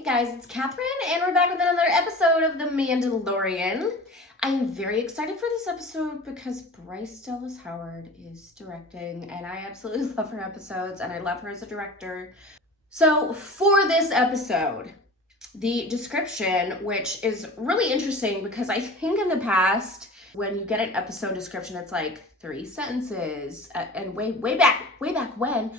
Hey guys, it's Catherine, and we're back with another episode of The Mandalorian. I am very excited for this episode because Bryce Dallas Howard is directing, and I absolutely love her episodes, and I love her as a director. So for this episode, the description, which is really interesting because I think in the past, when you get an episode description, it's like 3 sentences, and way back when,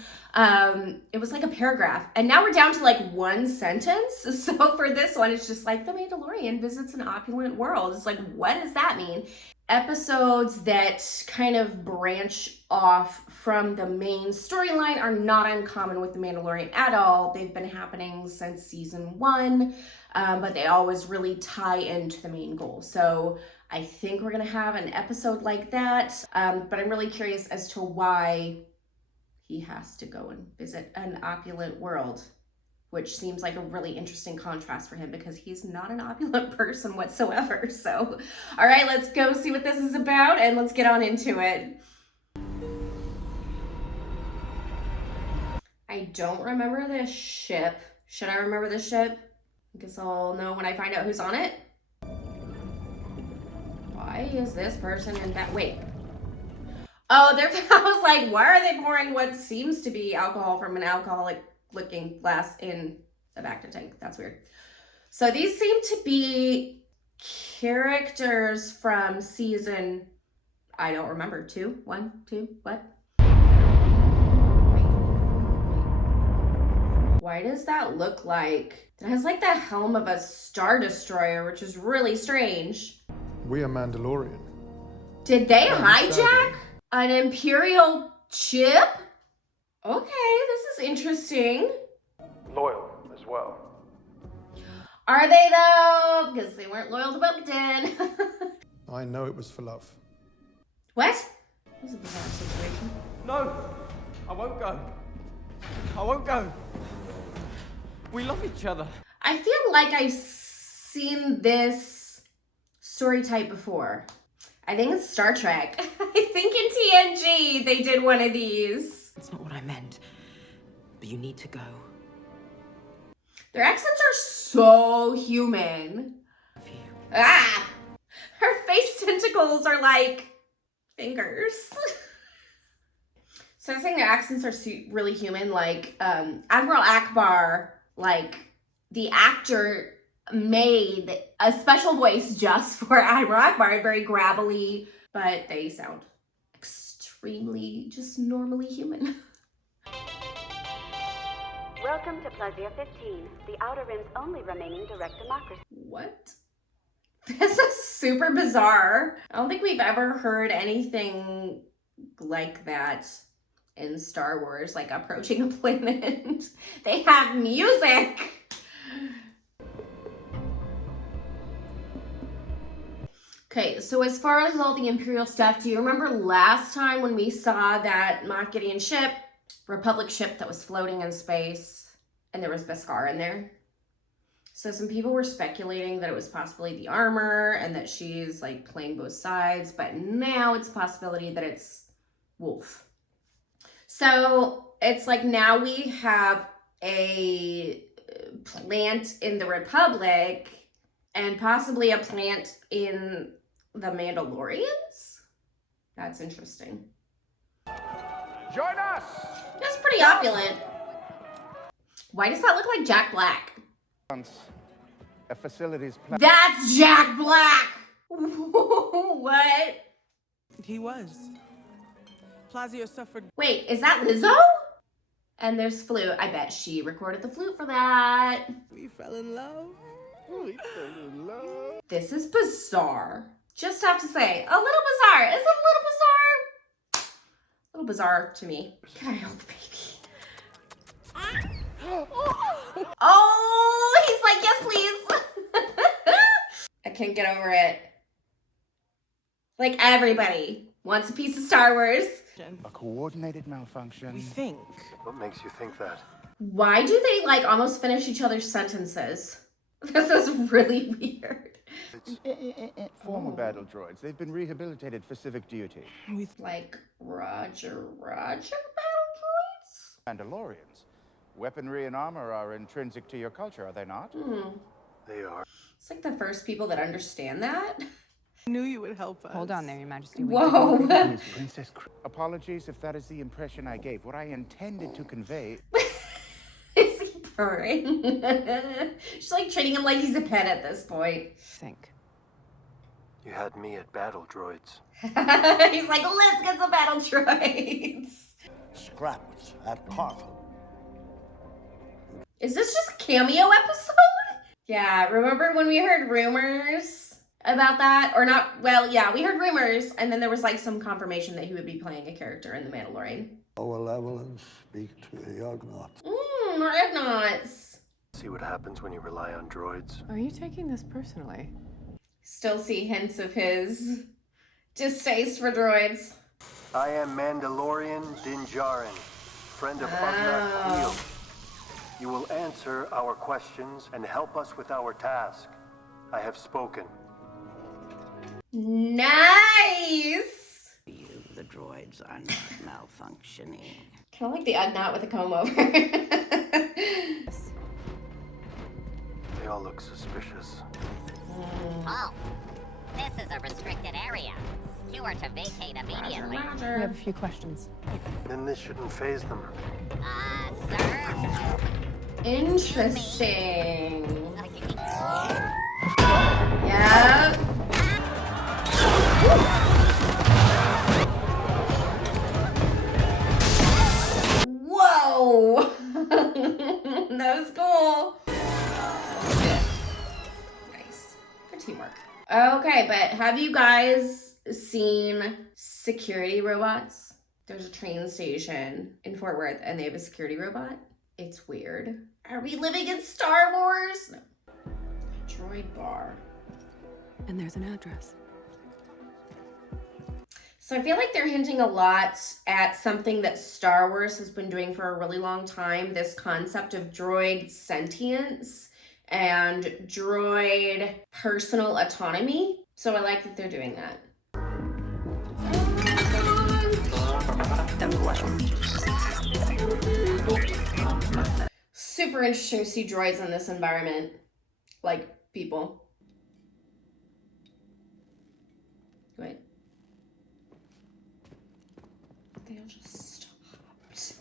it was like a paragraph, and now we're down to like 1 sentence. So for this one, it's just like the Mandalorian visits an opulent world. It's like, what does that mean? Episodes that kind of branch off from the main storyline are not uncommon with the Mandalorian at all. They've been happening since season 1, but they always really tie into the main goal. So I think we're gonna have an episode like that, but I'm really curious as to why he has to go and visit an opulent world, which seems like a really interesting contrast for him because he's not an opulent person whatsoever. So, all right, let's go see what this is about and let's get on into it. I don't remember this ship. Should I remember this ship? I guess I'll know when I find out who's on it. Why is this person in that? Wait. Oh, I was like, why are they pouring what seems to be alcohol from an alcoholic looking glass in the back of the tank? That's weird. So these seem to be characters from season, I don't remember, 2, 1, 2, what? Wait. Why does that look like, it has like the helm of a Star Destroyer, which is really strange. We are Mandalorian. Did they hijack an Imperial ship? Okay, this is interesting. Loyal as well. Are they though? Because they weren't loyal to Bo-Katan. I know it was for love. What? This is a bizarre situation. No, I won't go. I won't go. We love each other. I feel like I've seen this story type before. I think it's Star Trek. I think in TNG they did one of these. That's not what I meant. But you need to go. Their accents are so human. Ah! Her face tentacles are like fingers. So I'm saying their accents are really human, like Admiral Akbar, like the actor made a special voice just for Admiral Akbar, very gravelly, but they sound extremely just normally human. Welcome to Plaisir 15, the Outer Rim's only remaining direct democracy. What? This is super bizarre. I don't think we've ever heard anything like that in Star Wars, like approaching a planet. They have music. Okay, so as far as all the Imperial stuff, do you remember last time when we saw that Moff Gideon ship, Republic ship that was floating in space, and there was Beskar in there? So some people were speculating that it was possibly the armor and that she's like playing both sides, but now it's a possibility that it's Wolf. So it's like now we have a plant in the Republic and possibly a plant in the Mandalorians? That's interesting. Join us! That's pretty opulent. Why does that look like Jack Black? A facilities plan. That's Jack Black! What? He was. Plaisir suffered. Wait, is that Lizzo? And there's flute. I bet she recorded the flute for that. We fell in love. We fell in love. This is bizarre. Just have to say, a little bizarre. It's a little bizarre. A little bizarre to me. Can I hold the baby? Oh, he's like, yes, please. I can't get over it. Like, everybody wants a piece of Star Wars. A coordinated malfunction. We think. What makes you think that? Why do they, like, almost finish each other's sentences? This is really weird. Former battle droids. They've been rehabilitated for civic duty. Like, Roger battle droids? Mandalorians. Weaponry and armor are intrinsic to your culture, are they not? They are. It's like the first people that understand that. I knew you would help us. Hold on there, Your Majesty. We Whoa. Princess. Apologies if that is the impression I gave. What I intended to convey. Is he purring? She's like treating him like he's a pet at this point. think. You had me at battle droids. He's like, let's get some battle droids. Scraps at party. Is this just a cameo episode? Yeah, remember when we heard rumors about that? Or not, well, yeah, we heard rumors, and then there was like some confirmation that he would be playing a character in The Mandalorian. Our Levelin speak to the Ugnaught. More Ugnaughts. See what happens when you rely on droids. Are you taking this personally? Still see hints of his distaste for droids. I am Mandalorian Din Djarin, friend of Ugnaught Wheel. You will answer our questions and help us with our task. I have spoken. Nice! The droids are not malfunctioning. Kind of like the Ugnaught with a comb over. They all look suspicious. Halt! This is a restricted area. You are to vacate immediately. We have a few questions. Then this shouldn't faze them. Sir? Interesting. Yeah. Whoa! That was cool. Nice. Good teamwork. Okay, but have you guys seen security robots? There's a train station in Fort Worth and they have a security robot. It's weird. Are we living in Star Wars? No. Droid bar. And there's an address. So I feel like they're hinting a lot at something that Star Wars has been doing for a really long time, this concept of droid sentience and droid personal autonomy. So I like that they're doing that. Super interesting to see droids in this environment, like people. Wait. They all just stopped.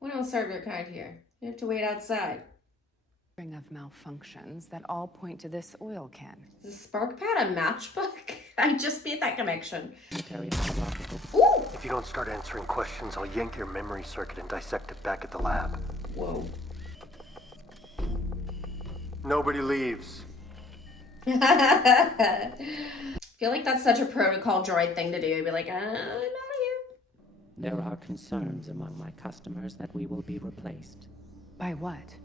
We don't serve your kind here. You have to wait outside. String of malfunctions that all point to this oil can. Is the spark pad a matchbook? I just made that connection. Ooh! If you don't start answering questions, I'll yank your memory circuit and dissect it back at the lab. Whoa. Nobody leaves. I feel like that's such a protocol droid thing to do. Be like, I'm out of here. There are concerns among my customers that we will be replaced. By what?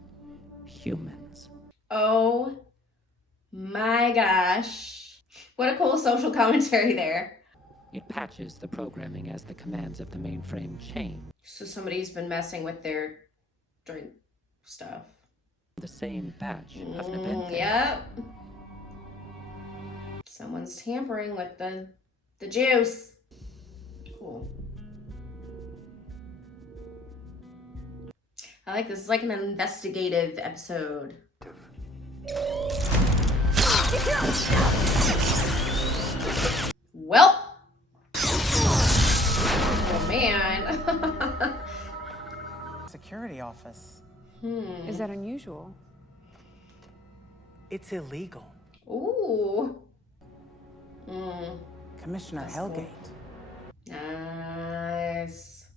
Humans. Oh my gosh. What a cool social commentary there. It patches the programming as the commands of the mainframe change. So somebody's been messing with their droid stuff. The same batch of Nepenthe. Yep. Someone's tampering with the juice. Cool. I like this. It's like an investigative episode. Well. Oh man. Security office. Is that unusual? It's illegal. Ooh. Commissioner That's cool. Hellgate. Nice.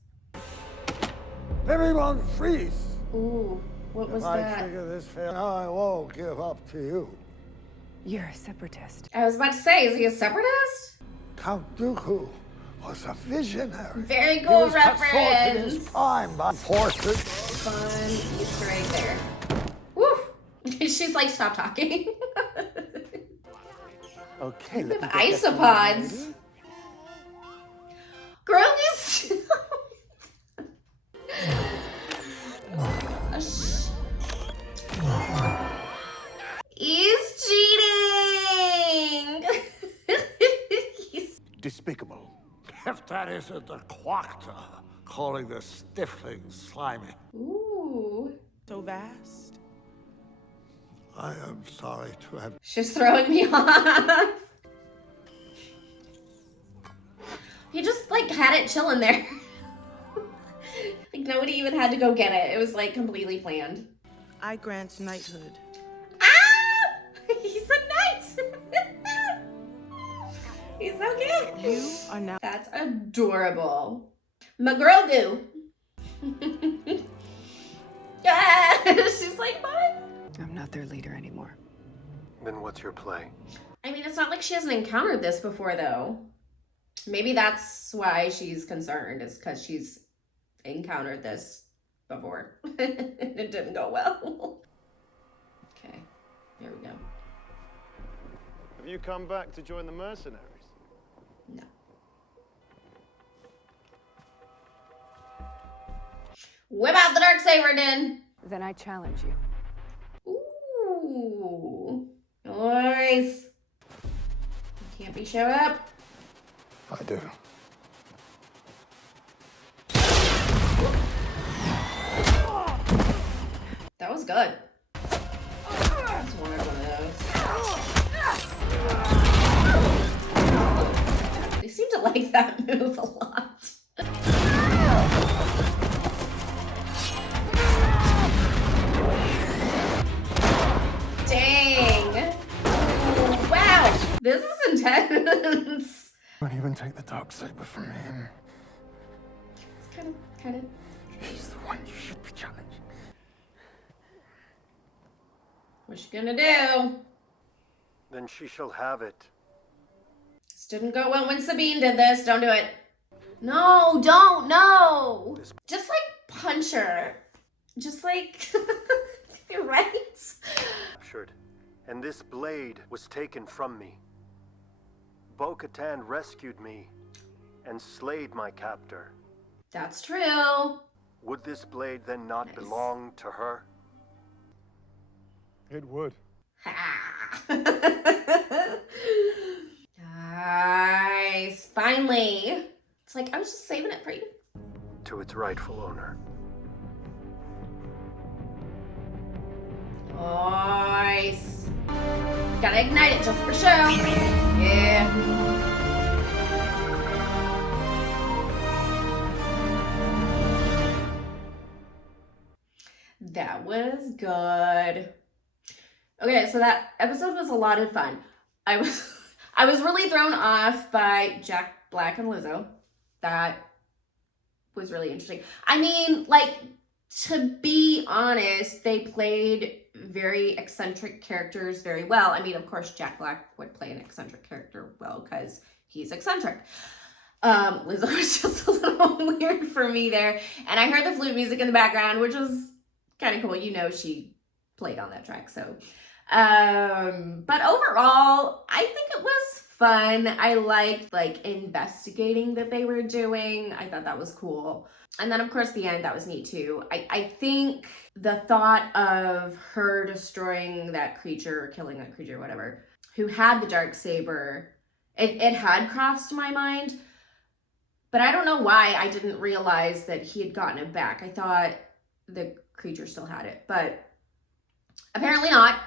Everyone freeze! Ooh. What was If I that? figure this fail, I won't give up to you. You're a separatist. I was about to say, is he a separatist? Count Dooku was a visionary. Very He cool was cut short in his reference. prime by forces. Fun Easter egg there. Woo! She's like, stop talking. Okay, With let me get that isopods. ready. Grogu's. He's cheating. Despicable. If that isn't the Quacta calling the stifling slimy. Ooh. Ooh. So vast. I am sorry to have... She's throwing me off. He just, like, had it chilling there. Like, nobody even had to go get it. It was, like, completely planned. I grant knighthood. Ah! He's a knight! He's so cute. You are now... That's adorable. McGrogu. Ah! She's like, what? I'm not their leader anymore. Then what's your play? I mean, it's not like she hasn't encountered this before, though. Maybe that's why she's concerned, is because she's encountered this before. It didn't go well. Okay, there we go. Have you come back to join the mercenaries? No. Whip out the Darksaber, then. Then I challenge you. Ooh, nice. Can't be show up. I do. That was good. I just wanted one of those. They seem to like that move a lot. Dang. Wow. This is intense. Won't even take the Darksaber from him. It's kind of. He's the one you should be challenging. What's she gonna do? Then she shall have it. This didn't go well when Sabine did this. Don't do it. No, don't, no. Just like punch her. Just like, you're right. Captured, and this blade was taken from me. Bo-Katan rescued me and slayed my captor. That's true. Would this blade then not belong to her? It would. Nice. Finally. It's like, I was just saving it for you. To its rightful owner. Nice. Gotta ignite it just for show. Yeah. That was good. Okay, so that episode was a lot of fun. I was really thrown off by Jack Black and Lizzo. That was really interesting. I mean, like, to be honest, they played very eccentric characters very well. I mean, of course, Jack Black would play an eccentric character well because he's eccentric. Lizzo was just a little weird for me there. And I heard the flute music in the background, which was kind of cool. You know, she played on that track, so. But overall, I think it was fun. I liked, like, investigating that they were doing. I thought that was cool. And then, of course, the end, that was neat, too. I think the thought of her destroying that creature, or killing that creature, whatever, who had the Darksaber, it had crossed my mind. But I don't know why I didn't realize that he had gotten it back. I thought the creature still had it, but apparently not.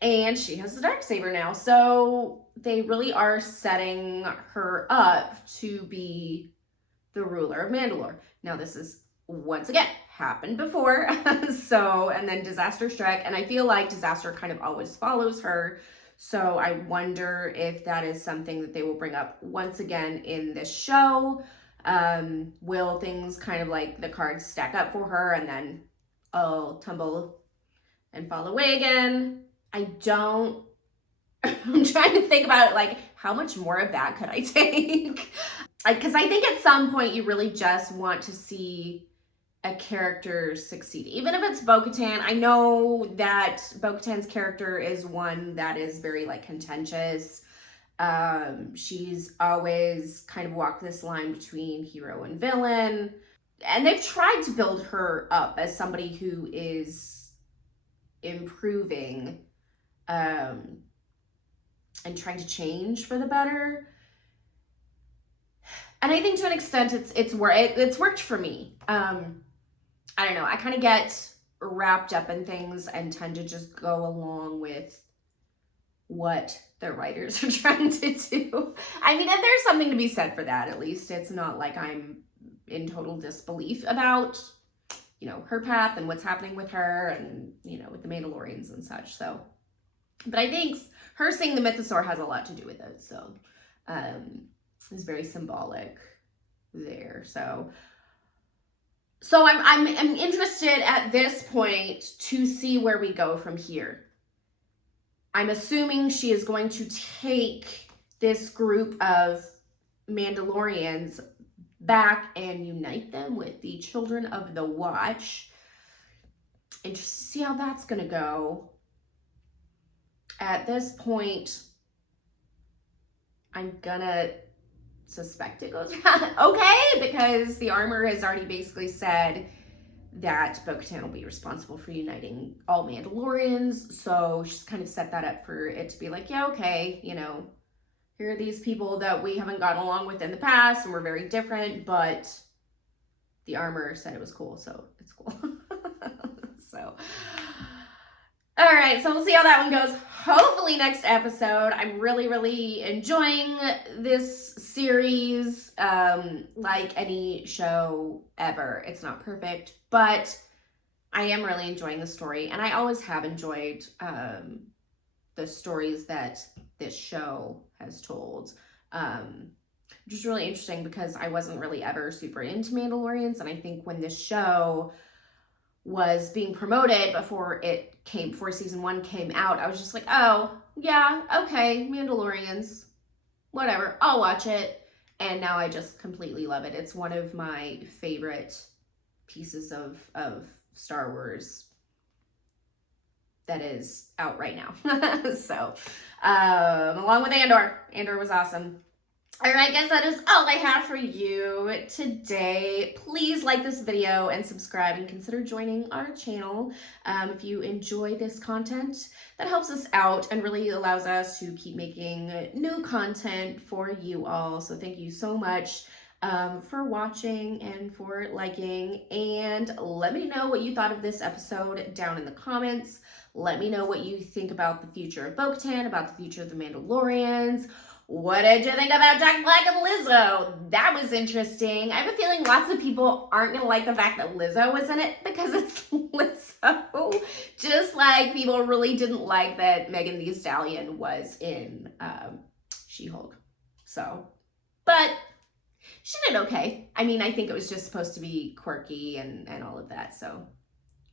And she has the Darksaber now. So they really are setting her up to be the ruler of Mandalore. Now this is, once again, happened before. So, and then disaster struck. And I feel like disaster kind of always follows her. So I wonder if that is something that they will bring up once again in this show. Will things kind of like the cards stack up for her and then I'll tumble and fall away again? I'm trying to think about it, like, how much more of that could I take? Because I think at some point you really just want to see a character succeed. Even if it's Bo-Katan, I know that Bo-Katan's character is one that is very, like, contentious. She's always kind of walked this line between hero and villain. And they've tried to build her up as somebody who is improving and trying to change for the better. And I think to an extent it's worked for me. I don't know, I kind of get wrapped up in things and tend to just go along with what the writers are trying to do. I mean, and there's something to be said for that. At least it's not like I'm in total disbelief about, you know, her path and what's happening with her and, you know, with the Mandalorians and such. So, but I think her seeing the mythosaur has a lot to do with it. So, it's very symbolic there. So I'm interested at this point to see where we go from here. I'm assuming she is going to take this group of Mandalorians back and unite them with the Children of the Watch. Interested to see how that's going to go. At this point, I'm gonna suspect it goes okay, because the armor has already basically said that Bo-Katan will be responsible for uniting all Mandalorians, so she's kind of set that up for it to be like, yeah, okay, you know, here are these people that we haven't gotten along with in the past and we're very different, but the armor said it was cool, so it's cool. So, all right, so we'll see how that one goes. Hopefully next episode. I'm really, really enjoying this series, like any show ever. It's not perfect, but I am really enjoying the story, and I always have enjoyed the stories that this show has told. Which is really interesting because I wasn't really ever super into Mandalorians, and I think when this show was being promoted before season 1 came out, I was just like, oh yeah, okay, Mandalorians, whatever, I'll watch it. And now I just completely love it. It's one of my favorite pieces of Star Wars that is out right now. So along with Andor was awesome. All right, guys, that is all I have for you today. Please like this video and subscribe and consider joining our channel if you enjoy this content. That helps us out and really allows us to keep making new content for you all. So thank you so much for watching and for liking. And let me know what you thought of this episode down in the comments. Let me know what you think about the future of Bo-Katan, about the future of the Mandalorians. What did you think about Jack Black and Lizzo? That was interesting. I have a feeling lots of people aren't going to like the fact that Lizzo was in it because it's Lizzo. Just like people really didn't like that Megan Thee Stallion was in She-Hulk. So, but she did okay. I mean, I think it was just supposed to be quirky and all of that, so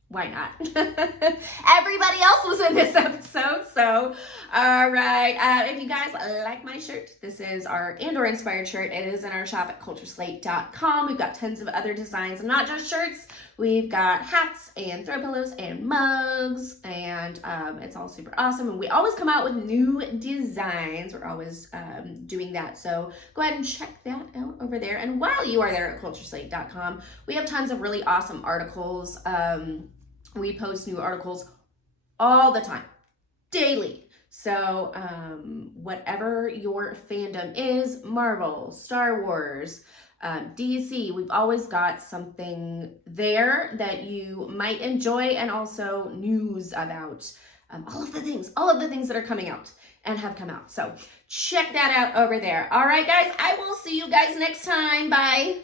why not? Everybody else was in this episode, so all right. If you guys like my shirt, this is our Andor inspired shirt. It is in our shop at cultureslate.com. We've got tons of other designs, and not just shirts. We've got hats and throw pillows and mugs, and it's all super awesome. And we always come out with new designs. We're always doing that, so go ahead and check that out over there. And while you are there at cultureslate.com, we have tons of really awesome articles. We post new articles all the time, daily. So whatever your fandom is, Marvel, Star Wars, DC, we've always got something there that you might enjoy, and also news about all of the things that are coming out and have come out. So check that out over there. All right, guys, I will see you guys next time. Bye.